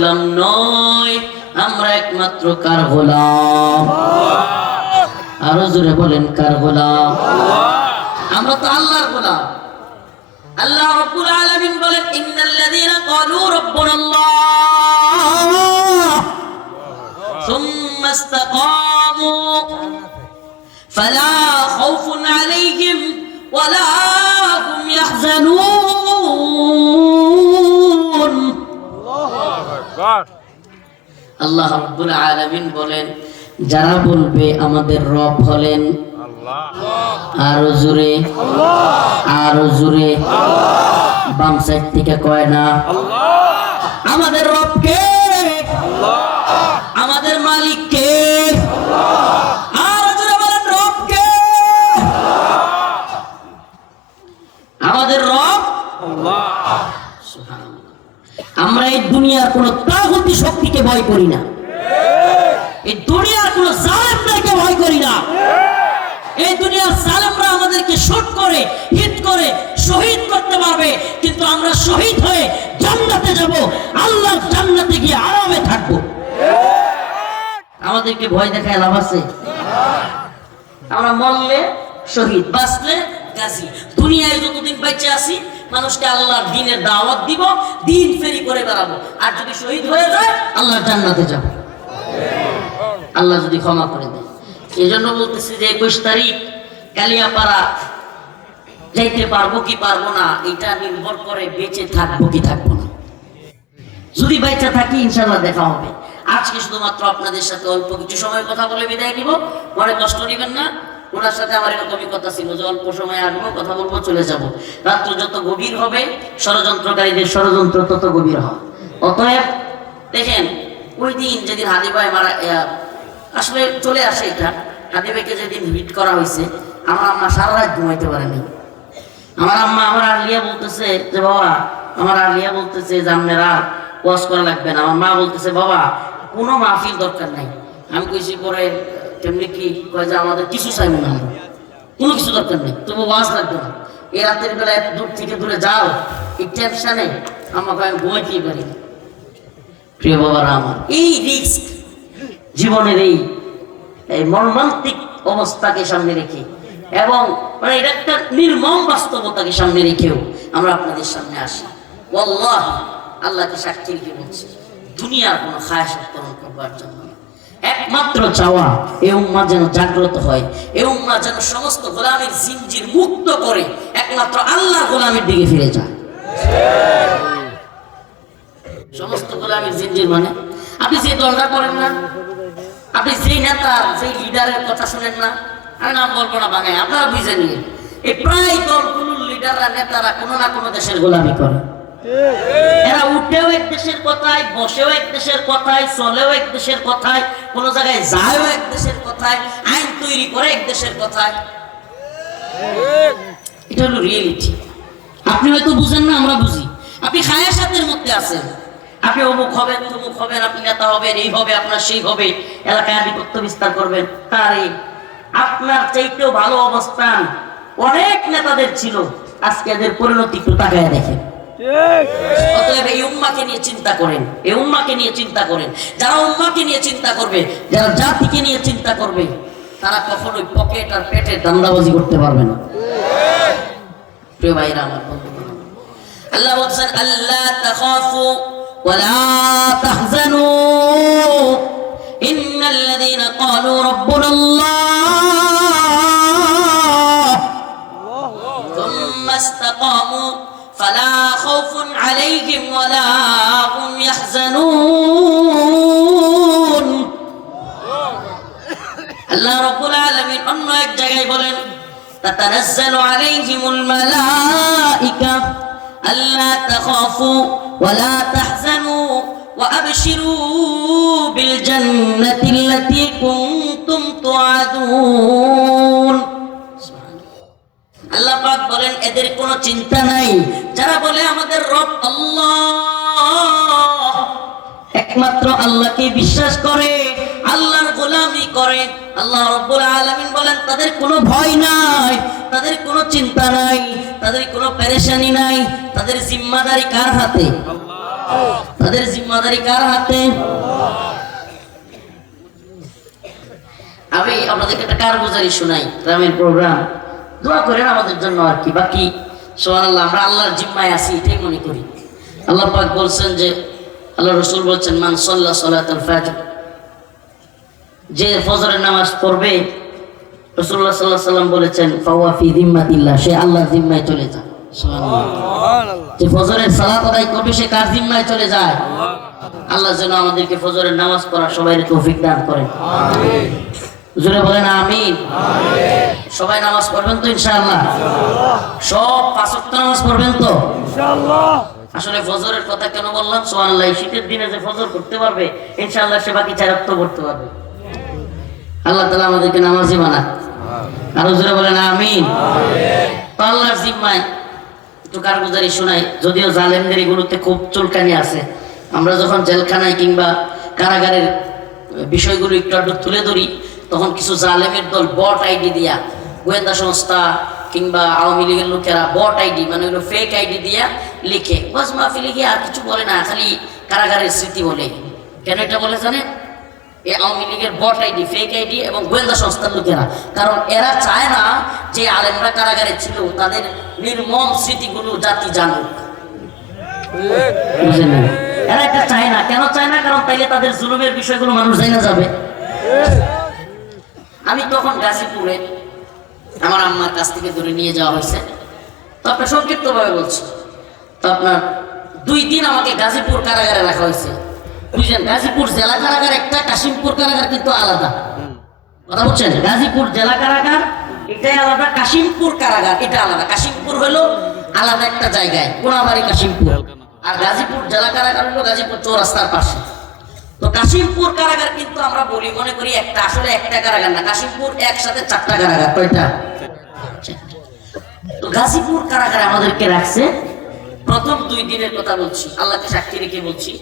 গোলাম নয়, আমরা একমাত্র কার আরও জোরে বলেন, কার আমরা তো আল্লাহর গোলাম। আল্লাহ রাব্বুল আলামিন বলেন ইন্নাল্লাযীনা ক্বালু রাব্বুনা সুম্মা ইসতাকামু ফালা খাউফুন আলাইহিম, ওয়ালা হুম ইয়াহজানুন। আল্লাহ রাব্বুল আলামিন বলেন যারা বলবে আমাদের রব হলেন আরও জোরে আরও জোরে বাম সাইড থেকে কয় না? আমাদের রব ভয় করি না। এই দুনিয়ার কোন জালেমদেরকে ভয় করি না। এই দুনিয়ার জালেমরা আমাদেরকে শুট করে হিট করে, শহীদ করতে পারবে। কিন্তু আমরা শহীদ হয়ে জান্নাতে যাব, আল্লাহর জান্নাতে গিয়ে আরামে থাকব। আমাদেরকে ভয় দেখায় লাভ আছে? আমরা মরলে শহীদ, বাঁচলে গাছি দুনিয়ায় যতদিন বেঁচে আছি মানুষকে আল্লাহর দিনের দাওয়াত দিব, দিন ফেরি করে বেড়াবো। আর যদি শহীদ হয়ে যায় আল্লাহর জান্নাতে যাব। আল্লাহ যদি ক্ষমা করে দেয়। এই জন্য বলতেছি যে একুশ তারিখ কালিয়াপাড়া যাইতে পারব কি পারব না, এটা নির্ভর করে বেঁচে থাকব কি থাকব না। যদি বেঁচে থাকি ইনশাল্লাহ দেখা হবে। আজকে শুধুমাত্র আপনাদের সাথে অল্প কিছু সময় কথা বলে বিদায় নিব। পরে কষ্ট নেবেন না। ওনার সাথে আমার এরকম কথা ছিল যে অল্প সময় আসব, কথা বলব, চলে যাব। রাত্র যত গভীর হবে, ষড়যন্ত্রকারীদের ষড়যন্ত্র তত গভীর হবে। অতএব দেখেন, ওই দিন যেদিন হাদি ভাই মারা আসলে চলে আসে এটা। হাদি ভাইকে যেদিন হিট করা হয়েছে, আমার আম্মা সারা রাত ঘুমাইতে পারেনি। আমার আম্মা আমার আলিয়া বলতেছে যে, বাবা, আমার আলিয়া বলতেছে যে আপনারা ওয়াশ করা লাগবে না। আমার মা বলতেছে, বাবা, কোনো মাহফিল দরকার নাই। আমি কইছি, পরে তেমনি কি কয় যে আমাদের কিছু কোনো কিছু দরকার নেই, তবু লাগবে না। এই রাতের বেলা এত দূর থেকে দূরে যাও, এই আমাকে আমি পারি প্রিয় বাবারা আমার, এই রিস্ক জীবনের এই এই মর্মান্তিক অবস্থাকে সামনে রেখে এবং মানে এটা একটা নির্মম বাস্তবতাকে সামনে রেখেও আমরা আপনাদের সামনে আসি। ওয়াল্লাহ আল্লাহকে সাক্ষী রেখে বলছি, দুনিয়ার কোনো খায় পূরণ করবার জন্য। একমাত্র চাওয়া এ উম্মা যেন জাগ্রত হয়, এ উম্মা যেন সমস্ত গোলামের জিনজির মুক্ত করে, একমাত্র আল্লাহ গোলামের দিকে ফিরে যায়। সমস্ত গোলামের জিনজির মানে? আপনি যে দলটা করেন না, আপনি যেই নেতা যেই লিডারের কথা শুনেন না, আমি নাম বলব না বাঙায় আপনারা বুঝে নিন। এই প্রায় দলগুলোর লিডাররা, নেতারা কোনো না কোনো দেশের গোলামি করে। এরা উঠেও এক দেশের কথায়, বসেও এক দেশের কথায়, চলেও এক দেশের কথায় জায়গায় যায়ও এক দেশের কথায়, আইন তৈরি করে এক দেশের কথায়। এটা হলো রিয়েলিটি আপনি হয়তো বুঝেন না, আমরা বুঝি। আপনি খায়াসাতের মধ্যে আছেন। আপনি অমুক হবেন, তমুক হবেন, আপনি নেতা হবেন, এই হবে, আপনার সেই হবে, এলাকায় আধিপত্য বিস্তার করবেন। তারে, আপনার চাইতেও ভালো অবস্থান। অনেক নেতাদের ছিল, আজকে এদের পরিণতি একটু তাকায় দেখেন। অতএব এই উম্মাকে নিয়ে চিন্তা করেন, এই উম্মাকে নিয়ে চিন্তা করেন। যারা উম্মাকে নিয়ে চিন্তা করবে, যারা জাতিকে নিয়ে চিন্তা করবে, তারা কখনোই পকেট আর পেটের দান্দাবাজি করতে পারবে না। প্রিয় আমার আল্লাহ বলছেন আল্লাহ তাখাফু তাহজানু। ইন্নাল্লাযীনা ক্বালু রাব্বুনা আল্লাহ فلا خوف عليهم ولا هم يحزنون আল্লাহ রাব্বুল আলামিন অন্য এক জায়গায় বলেন তাতানাজ্জালু আলাইহিমুল মালাইকা আল্লা তাখাফু ওয়ালা তাহজানু وأبشروا بالجنة التي كنتم توعدون আল্লাহ পাক বলেন, এদের কোনো চিন্তা নাই। যারা বলে আমাদের রব আল্লাহ, একমাত্র আল্লাহকে বিশ্বাস করে, আল্লাহর গোলামি করে, আল্লাহ রব্বুল আলামিন বলেন, তাদের কোনো ভয় নাই, তাদের কোনো চিন্তা নাই, তাদের কোনো পেরেশানি নাই, তাদের জিম্মাদারি কার হাতে? তাদের জিম্মাদারি কার হাতে? আমি আপনাদেরকে একটা কারগুজারি শোনাই, গ্রামের প্রোগ্রাম। দোয়া করেন আমাদের জন্য আর কি। বাকি সোহানাল্লাহ আমরা আল্লাহর জিম্মায় আছি এটাই মনে করি। আল্লাহ পাক বলছেন যে আল্লাহ রসুল বলছেন মান সাল্লাহ সালাতুল ফাজর। যে ফজরের নামাজ পড়বে রসুল্লাহ সাল্লাহ সাল্লাম বলেছেন ফাওয়া ফি জিম্মাতিল্লাহ সে আল্লাহর জিম্মায় চলে যায়। যে ফজরের সালাত আদায় করবে সে কার জিম্মায় চলে যায়? আল্লাহ যেন আমাদেরকে ফজরের নামাজ পড়া সবাই তৌফিক দান করেন। জোরে বলেন আমিন। সবাই নামাজ পড়বেন তো ইনশাআল্লাহ? সব পাঁচ নামাজ পড়বেন তো? আসলে ফজরের কথা কেন বললাম? এই শীতের দিনে যে ফজর করতে পারবে ইনশাআল্লাহ সে বাকি করতে পারবে। আল্লাহ তাআলা আমাদেরকে নামাজি আরও জোরে বলেন আমিন। তো আল্লাহর জিম্মায় একটু কারগুজারি শোনাই। যদিও জালেমদের এগুলোতে খুব চুলকানি আছে। আমরা যখন জেলখানায় কিংবা কারাগারের বিষয়গুলো একটু একটু তুলে ধরি তখন কিছু জালেমের দল বট আইডি দিয়া, গোয়েন্দা সংস্থা কিংবা আওয়ামী লীগের লোকেরা বট আইডি মানে হলো ফেক আইডি দিয়া লিখে বাস মাহফিলে লিখে আর কিছু বলে না, খালি কারাগারের স্মৃতি বলে। কেন এটা বলে জানেন? এই আওয়ামী লীগের বট আইডি ফেক আইডি এবং গোয়েন্দা সংস্থার লোকেরা। কারণ এরা চায় না যে আলেমরা কারাগারে ছিল, তাদের নির্মম স্মৃতিগুলো জাতি জানুক? এরা এটা চায় না। কেন চায় না? কারণ তাইলে তাদের জুলুমের বিষয়গুলো মানুষ জানা যাবে। আমি তখন গাজীপুরে আমার আম্মার কাছ থেকে ধরে নিয়ে যাওয়া হয়েছে। তো আপনার সংক্ষিপ্তভাবে বলছি। তো আপনার দুই দিন আমাকে গাজীপুর কারাগারে রাখা হয়েছে। বুঝলেন? গাজীপুর জেলা কারাগার একটা, কাশিমপুর কারাগার কিন্তু আলাদা। কথা বলছেন? গাজীপুর জেলা কারাগার, এটাই আলাদা। কাশিমপুর কারাগার, এটা আলাদা। কাশিমপুর হলো আলাদা একটা জায়গায়, কোনাবাড়ি কাশিমপুর। আর গাজীপুর জেলা কারাগার হলো গাজীপুর চৌরাস্তার পাশে। তো কাশিমপুর কারাগার কিন্তু আমরা বলি, মনে করি একটা, আসলে একটা কারাগার না, কাশিমপুর একসাথে চারটা কারাগার, কয়টা? তো গাজীপুর কারাগারে আমাদেরকে রাখছে। প্রথম দুই দিনের কথা বলছি, আল্লাহকে সাক্ষী রেখে বলছি।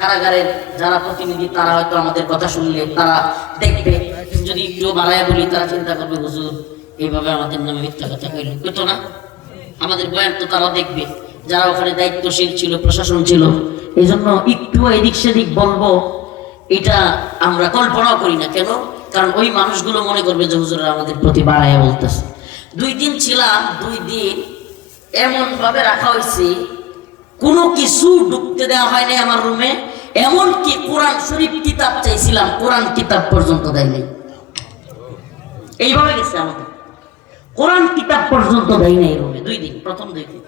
কারাগারের যারা প্রতিনিধি, তারা হয়তো আমাদের কথা শুনলে, তারা দেখবে। যদি কেউ বাড়ায় বলি, তারা চিন্তা করবে, হুজুর, এইভাবে আমাদের নামে মিথ্যা কথা কইল। কইতো না। আমাদের বয়ান তো তারা দেখবে। যারা ওখানে দায়িত্বশীল ছিল, প্রশাসন ছিল এই জন্য একটু এদিক সেদিক বলব, এটা আমরা কল্পনাও করি না। কেন? কারণ ওই মানুষগুলো মনে করবে যে হুজুরা আমাদের প্রতি বাড়াইয়া বলতেছে। দুই দিন ছিলাম দুই দিন এমন ভাবে রাখা হয়েছে, কোনো কিছু ঢুকতে দেওয়া হয় নাই আমার রুমে, এমনকি কোরআন শরীফ কিতাব চাইছিলাম, কোরআন কিতাব পর্যন্ত দেয় নাই এইভাবে গেছে আমাদের। কোরআন কিতাব পর্যন্ত দেয় নাই রুমে, দুই দিন, প্রথম দুই দিন।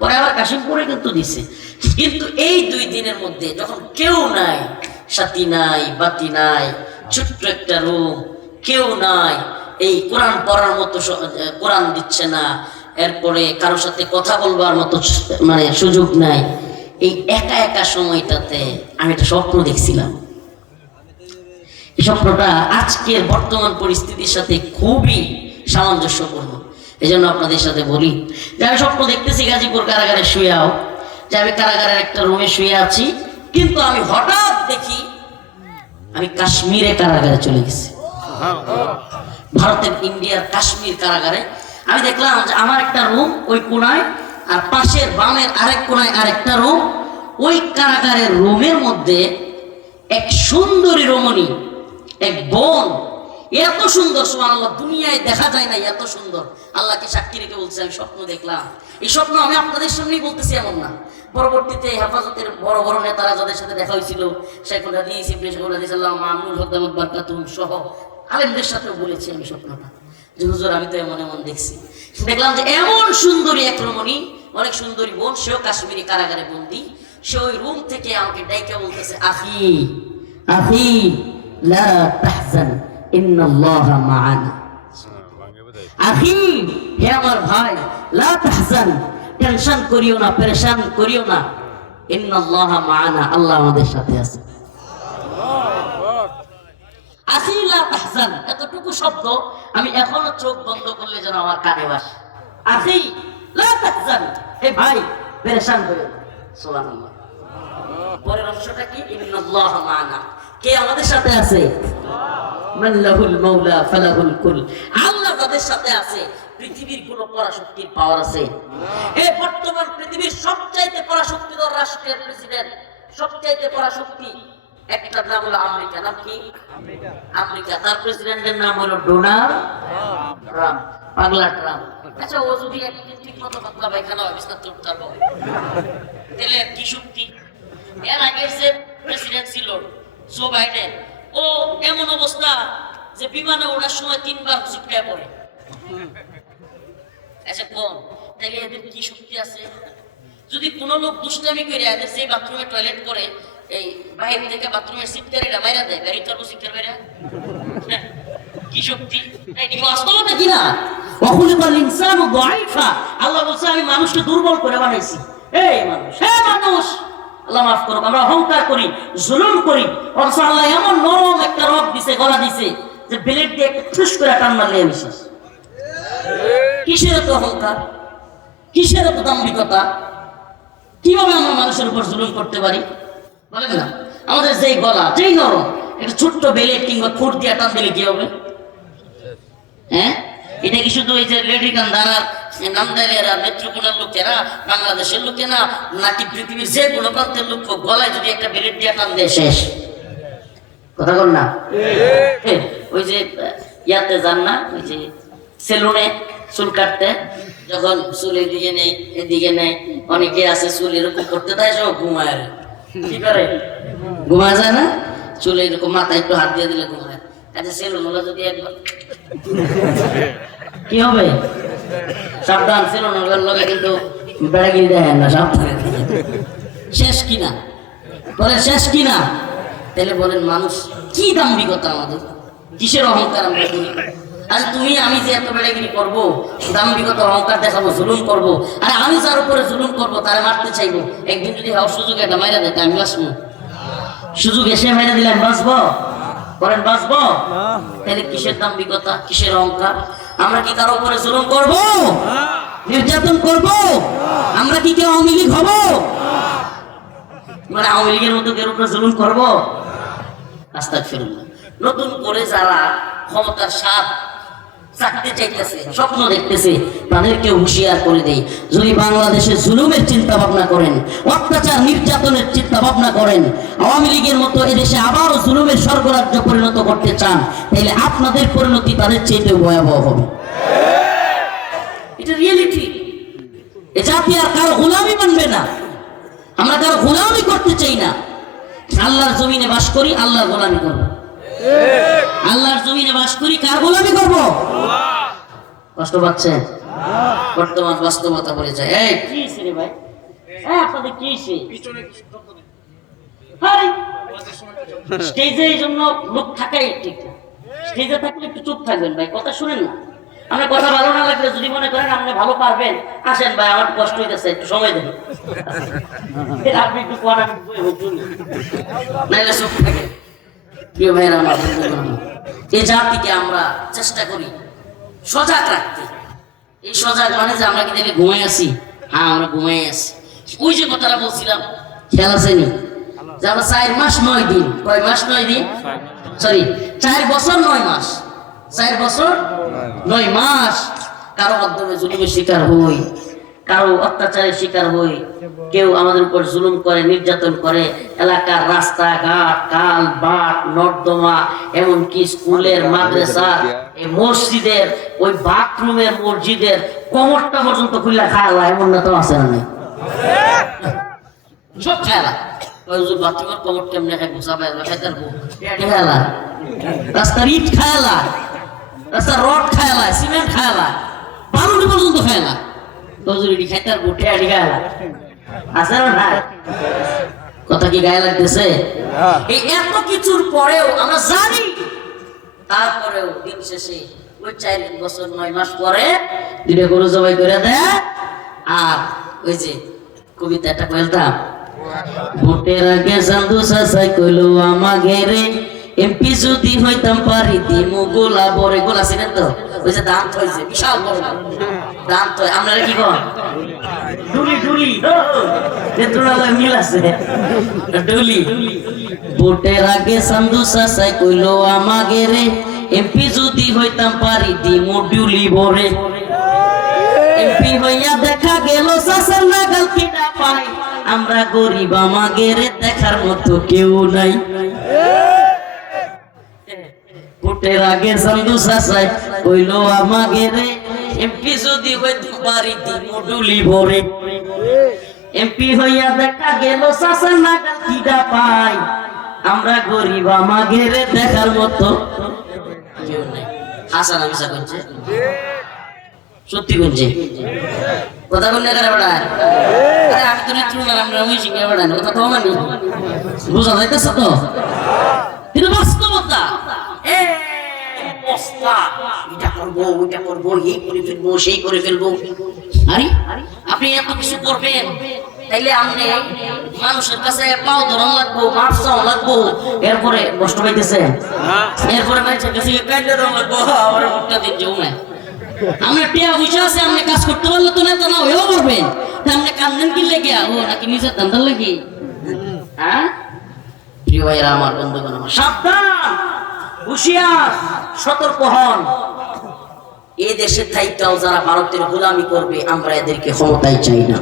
পরে আবার কাশিমপুরে কিন্তু দিছে কিন্তু এই দুই দিনের মধ্যে যখন কেউ নাই, সাথী নাই, বাতি নাই, ছোট্ট একটা রুম, কেউ নাই, এই কোরআন পড়ার মতো কোরআন দিচ্ছে না, এরপরে কারোর সাথে কথা বলবার মতো মানে সুযোগ নাই, এই একা একা সময়টাতে আমি একটা স্বপ্ন দেখছিলাম। এই স্বপ্নটা আজকের বর্তমান পরিস্থিতির সাথে খুবই সামঞ্জস্যপূর্ণ। এই জন্য আপনাদের সাথে বলি, যে আমি স্বপ্ন দেখতেছি গাজীপুর কারাগারে শুয়েও যে আমি কারাগারের একটা রুমে শুয়ে আছি, কিন্তু আমি হঠাৎ দেখি আমি কাশ্মীরে কারাগারে চলে গেছি। ভারতের ইন্ডিয়ার কাশ্মীর কারাগারে। আমি দেখলাম যে আমার একটা রুম ওই কোনায়, আর পাশের বামের আরেক কোনায় আরেকটা রুম। ওই কারাগারের রুমের মধ্যে এক সুন্দরী রমণী, এক বোন এত সুন্দর সোমান আল্লাহ দুনিয়ায় দেখা যায় না এত সুন্দর। আল্লাহকে সাক্ষী রেখে বলছে, আমি স্বপ্ন দেখলাম। এই স্বপ্ন আমি আপনাদের সামনেই বলতেছি এমন না। পরবর্তীতে হেফাজতের বড় বড় নেতারা যাদের সাথে দেখা হয়েছিল, শেখুল হাদিস, ইবনে শেখুল হাদিস, আল্লাহ মামুল হকদামত বারকাতুম সহ আলেমদের সাথেও বলেছি আমি স্বপ্নটা। যে হুজুর, আমি তো এমন এমন দেখছি। দেখলাম যে এমন সুন্দরী এক রমণী অনেক সুন্দরী বোন, সেও কাশ্মীরি কারাগারে বন্দি। সে ওই রুম থেকে আমাকে ডাইকে বলতেছে আখি আখি লা তাহজান। আমার ভাই, লা টেনশন করিও না, পেরেশান করিও না। ইন্নাল্লাহা মা'ানা আল্লাহ আমাদের সাথে আছে। এতটুকু শব্দ, আমি এখনও চোখ বন্ধ করলে যেন আমার কানে বাসে। আখি লা তাহজান, হে ভাই, পেরেশান হইও সুবহানাল্লাহ। পরের অংশটা কি? ইন্নাল্লাহ মা'ানা কে আমাদের সাথে আছে? মান লাহুল মাওলা ফালাহুল কুল। আল্লাহ তাদের সাথে আছে পৃথিবীর কোন পরাশক্তির পাওয়ার আছে। এই বর্তমান পৃথিবীর সবচাইতে পরাশক্তিধর রাষ্ট্রের প্রেসিডেন্ট সবচাইতে বড় শক্তি একটার নাম হলো আমেরিকা। নাম কি? আমেরিকা। তার প্রেসিডেন্টের নাম হলো ডোনাল্ড ট্রাম্প। পাগলা ট্রাম্প। আচ্ছা ও যদি একদিন ঠিক মতো পাতলা পায়খানা হয় বিস্তার করতে পারব তাহলে কি শক্তি? এর আগে যে প্রেসিডেন্ট ছিল জো বাইডেন ও এমন অবস্থা যে বিমানে ওঠার সময় তিনবার চিপকায় পড়ে। আচ্ছা কম। তাহলে এদের কি শক্তি আছে? যদি কোনো লোক দুষ্টামি করে এদের যে বাথরুমে টয়লেট করে, এই বাইরে থেকে বাথরুমের সিটকারিরা মাইরা দেয় গাড়ি বাইরে কি শক্তি? অখুলিকাল ইনসানু দাইফা। আল্লাহ বলছে, আমি মানুষকে দুর্বল করে বানাইছি। এই মানুষ, হে মানুষ! আল্লাহ মাফ করুক, আমরা অহংকার করি, জুলুম করি। অথচ আল্লাহ এমন নরম একটা রক দিছে, গলা দিছে, যে ব্লেড দিয়ে একটা ঠুস করে টান মারলে আমি শেষ। কিসের এত অহংকার? কিসের এত দাম্ভিকতা? কীভাবে আমরা মানুষের উপর জুলুম করতে পারি? বলেন না? আমাদের যেই গলা, যেই নরম, একটা ছোট্ট বেলেট কিংবা খুঁট দিয়ে টান দিলে কি হবে? হ্যাঁ? এটা কি শুধু ওই যে লেডি কান্দার নামদারিয়ারা নেত্রকোনার লোকেরা বাংলাদেশের লোকে না নাকি পৃথিবীর যে কোনো প্রান্তের লোক গলায় যদি একটা বেলেট দিয়ে টান দেয় শেষ। কথা বল না? হ্যাঁ, ওই যে ইয়াতে যান না ওই যে সেলুনে চুল কাটতে যখন চুল এদিকে নেই এদিকে নেই অনেকে আছে চুল এরকম করতে দেয় সব ঘুমায় কি। করে? ঘুমা যায় না? চুল এরকম মাথায় একটু হাত দিয়ে দিলে ঘুমায়। আচ্ছা একবার। কি হবে? সাবধান, সেলুন হলো লগে কিন্তু বেড়াগিরি দেয় না, সাবধান। শেষ কিনা বলে, শেষ কিনা তাহলে বলেন, মানুষ, কি দাম্ভিকতা আমাদের? কিসের অহংকার আমরা করি? আজ তুমি, আমি যে এত বেড়াগিরি করব, দাম্ভিকতা, অহংকার দেখাবো, জুলুম করব, আর, আমি যার উপরে জুলুম করব, তারা মারতে চাইব। একদিন যদি সুযোগ একটা মাইরা দেয় আমি বাঁচবো। সুযোগ এসে মাইরা দিলে আমি বাঁচবো? বলেন বাঁচবো? তাহলে কিসের দাম্ভিকতা? কিসের অহংকার? আমরা কি কারও উপরে জুলুম করব? নির্যাতন করব? আমরা কি কেউ আওয়ামী লীগ হব? মানে আওয়ামী লীগের মতো কেউ উপরে জুলুম করব? আস্তে ফিরুন নতুন করে যারা ক্ষমতার স্বাদ চাকতে চাইতেছে, স্বপ্ন দেখতেছে, তাদেরকে হুঁশিয়ার করে দেই। যদি বাংলাদেশে জুলুমের চিন্তা ভাবনা করেন, অত্যাচার, নির্যাতনের চিন্তা ভাবনা করেন, আওয়ামী লীগের মতো এদেশে আবারও জুলুমের স্বর্গরাজ্য পরিণত করতে চান, তাহলে আপনাদের পরিণতি তাদের চেয়ে ভয়াবহ হবে। এটা রিয়েলিটি এ জাতি আর কারও গোলামি মানবে না। আমরা কারও গোলামি করতে চাই না। আল্লাহর জমিনে বাস করি, আল্লাহর গোলামি করব। আল্লাহর জমিনে বাস করি কার গোলামি করব? কষ্ট পাচ্ছেন বর্তমান বাস্তবতা যায়। এই কি রে ভাই? এই আপনাদের কি? আরে, স্টেজে এই জন্য লোক থাকাই ঠিক না। স্টেজে থাকলে একটু চুপ থাকবেন ভাই কথা শুনেন না। আমার কথা ভালো না লাগলে যদি মনে করেন আপনি ভালো পারবেন আসেন ভাই আমার কষ্ট হইতেছে একটু সময় দেন। আপনি একটু কোন আমি নাইলে চুপ থাকে প্রিয় এই জাতিকে আমরা চেষ্টা করি সজাগ রাখতে, এই সজাগ মানে যে আমরা কি দেখে ঘুমাই আছি? হ্যাঁ আমরা ঘুমাই আছি। ওই যে কথাটা বলছিলাম, খেয়াল আসেনি চার মাস, নয় দিন, কয় মাস, নয় দিন? সরি চার বছর, নয় মাস। চার বছর, নয় মাস। কারও মাধ্যমে জুলুমের শিকার হই। কারও অত্যাচারের শিকার হই। কেউ আমাদের উপর জুলুম করে নির্যাতন করে এলাকার রাস্তাঘাট কাল বাট নর্দমা এমনকি স্কুলের মাদ্রাসা এই মসজিদের ওই বাথরুমের মসজিদের কমরটা পর্যন্ত খুললা খায়ালা এমন না তো আছে না নাই? সব খেলা বাথরুমের কমর কেমনে খাই খেলা রাস্তার ইট খায়ালা রাস্তার রড খায়ালা সিমেন্ট খায়ালা বালুটি পর্যন্ত খায়ালা তজুরি খাইতে আর বুটে আড়ি খায়ালা আছে না নাই? কথা কি গায়ে লাগতেছে? এই এত কিছুর পরেও আমরা জানি তারপরেও দিন শেষে ওই চার বছর নয় মাস পরে দুটো গরু জবাই করে দেয় আর ওই যে কবিতাটা বলতাম ভোটের আগে সাধু সাসাই কইলো আমাকে রে এমপি যদি হইতাম পারি দিমু গোলা বরে গোলা ছিলেন তো? ওই যে দাঁত হয়েছে বিশাল বড়। আপনারা কি কন? ডুলি ডুলি। মিল আছে। ডুলি। ভোটের আগে সাধু সাসাই কইলো আমাকে রে এমপি যদি হইতাম পারি দিমু ডুলি বরে। এমপি হইয়া দেখা গেল সাসার নাগাল পাই। আমরা গরিব আমাদের দেখার মতো কেউ নাই। ভোটের আগে সন্দু সাসাই কইলো আমাকে রে এমপি যদি হইতে পারি মডুলি ভরে। এমপি হইয়া দেখা গেল সাসা নাগাল কিডা পাই। আমরা গরিব আমাকে রে দেখার মতো কেউ নাই। হাসান আমিসা সত্যি বলছে কথা বললে করে বেড়া আরে, আমি তো না, আমরা ওই বেড়া কথা তো মানি বুঝা তো? কিন্তু বাস্তবতা এটা করব ওইটা করব এই করে ফেলব সেই করে ফেলব। আরে আপনি এত কিছু করবেন? তাইলে আপনি মানুষের কাছে পাও ধরন লাগবো মাপ চাও লাগবো। এরপরে কষ্ট পাইতেছে এরপরে মানুষের কাছে কাইলে ধরন লাগবো আমার মুখটা দিন যেও না আমরা টিয়া বুঝে আছে আপনি কাজ করতে পারলে তো নেতা না হয়েও করবেন। তা আপনি কান্দেন কি লেগে? ও নাকি নিজের দান্দার লেগে? হ্যাঁ? প্রিয় ভাইরা আমার বন্ধুগণ আমার সাবধান! হুশিয়ার সতর্ক হন। এ দেশের যারা ভারতের গোলামি করবে আমরা এদেরকে ক্ষমতায় চাই না।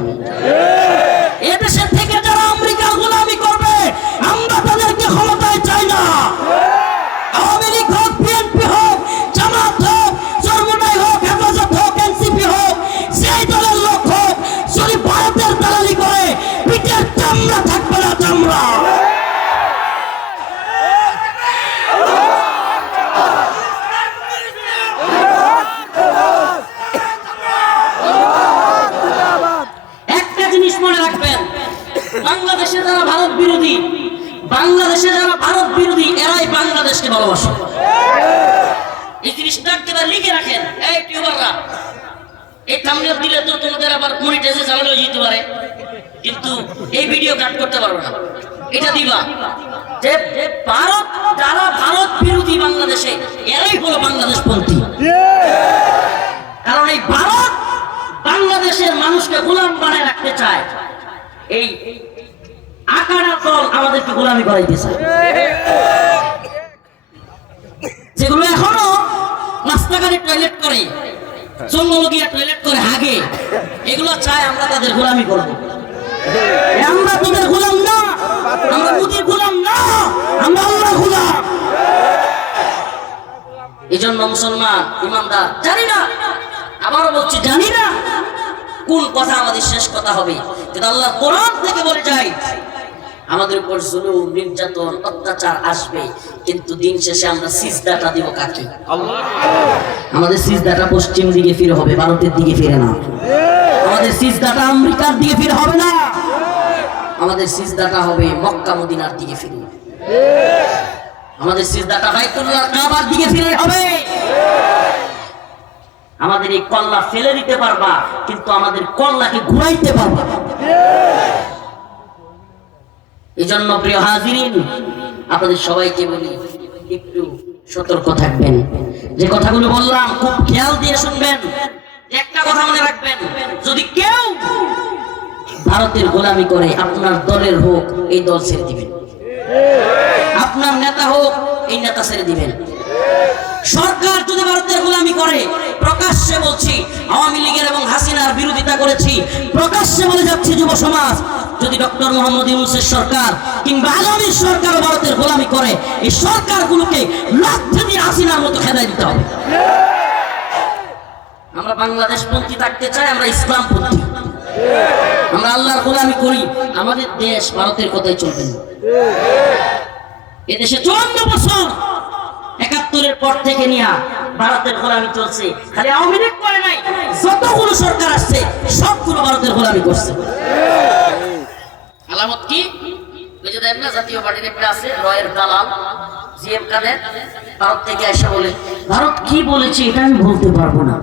কিন্তু এই ভিডিও কাট করতে পারব না। এটা দিবা। যে ভারত, যারা ভারত বিরোধী বাংলাদেশে, এরাই হলো বাংলাদেশ পন্থী কারণ এই ভারত বাংলাদেশের মানুষকে গোলাম বানায় রাখতে চায়। এই আকারা দল আমাদেরকে গোলামি করাইতে চায়। যেগুলো এখনও রাস্তাঘাটে টয়লেট করে জঙ্গল গিয়ে টয়লেট করে হাগে, এগুলো চায় আমরা তাদের গোলামি করব। কোন কথা আমাদের শেষ কথা হবে। আমাদের উপর জুলুম, নির্যাতন, অত্যাচার আসবে। কিন্তু দিন শেষে আমরা সিজদাটা দিব কাকে? আমাদের সিজদাটা পশ্চিম দিকে ফিরে হবে, ভারতের দিকে ফিরে না। আমাদের সিজদাটা আমেরিকার দিকে ফিরে হবে না। আমাদের সিজদাটা হবে মক্কা মদিনার দিকে ফিরে আমাদের সিজদাটা বাইতুল্লাহ কাবার দিকে ফিরে হবে। আমাদের এই কল্লা ফেলে দিতে পারবা, কিন্তু আমাদের কল্লাকে ঘুরাইতে পারবা। এই জন্য প্রিয় হাজিরিন, আপনাদের সবাইকে বলি, একটু সতর্ক থাকবেন। যে কথাগুলো বললাম, খুব খেয়াল দিয়ে শুনবেন। একটা কথা মনে রাখবেন, যদি কেউ ভারতের গোলামি করে আপনার দলের হোক, এই দল ছেড়ে দিবেন। আপনার নেতা হোক, এই নেতা ছেড়ে দিবেন। সরকার যদি ভারতের গোলামি করে, প্রকাশ্যে বলছি, আওয়ামী লীগের এবং হাসিনার বিরোধিতা করেছি, প্রকাশ্যে বলে যাচ্ছে যুব সমাজ, যদি ডক্টর মোহাম্মদ ইউনুসের সরকার কিংবা আগামী সরকার ভারতের গোলামি করে, এই সরকারগুলোকে লাথি দিয়ে হাসিনার মতো খেদাই দিতে হবে। আমরা বাংলাদেশ পন্থী থাকতে চাই, আমরা ইসলাম পন্থী আমরা আল্লাহর গোলামি করি, আমাদের দেশ ভারতের কথাই চলবে না। এদেশে চুয়ান্ন বছর একাত্তরের পর থেকে নিয়ে ভারতের গোলামি চলছে। খালি আওয়ামী লীগ করে নাই, যতগুলো সরকার আসছে, সবগুলো ভারতের গোলামি করছে। আলামত কি? ওই যে না, জাতীয় পার্টির একটা আছে, রয়ের দালাল কাদের? ভারত থেকে এসে বলে, ভারত কি বলেছে এটা আমি বলতে পারব না।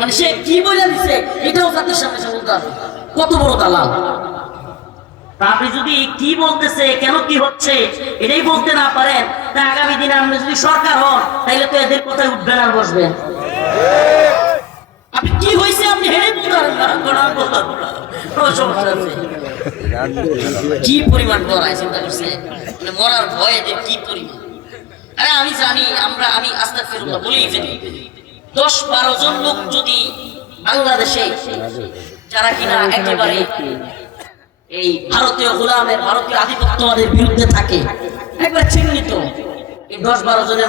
মানে সে কি বলে দিছে, এটাও জাতির সামনে সে বলতে কত বড় দালাল। আপনি যদি কি বলতেছে, কেন কি হচ্ছে, এটাই বলতে না পারেন, তা আগামী দিনে আপনি যদি সরকার হন তাহলে তো এদের কোথায় উঠবেন আর বসবেন। আপনি কি হয়েছে আপনি হেরে? কি পরিমাণ ডরায়, চিন্তা করছে? মানে মরার ভয় কি পরিমাণ? আরে আমি জানি, আমরা, আমি আস্তে আস্তে বলি ফেলি। দশ বারো জন লোক যদি বাংলাদেশে, যারা কিনা একেবারে এই ভারতীয় গোলামের ভারতীয় আধিপত্যবাদের বিরুদ্ধে থাকে, একবার চিহ্নিত। এই দশ বারো জনের